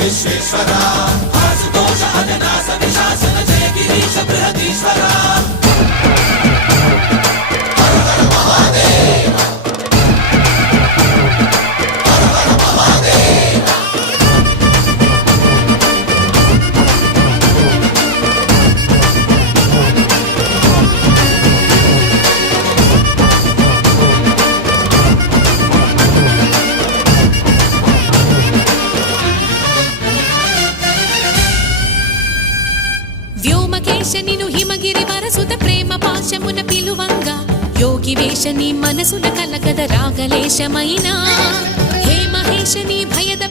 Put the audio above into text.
విశ్వేశ్వరా ఆశుతోష అజనాశ విశాసన జయ గిరీశ బృహదీశ్వరా వ్యోమకేశనిను హిమగిరి వరసుత ప్రేమ పాశమున పిలువంగా యోగి వేషని మనసున కలకద రాగలేశమైనా హే మహేశని భయద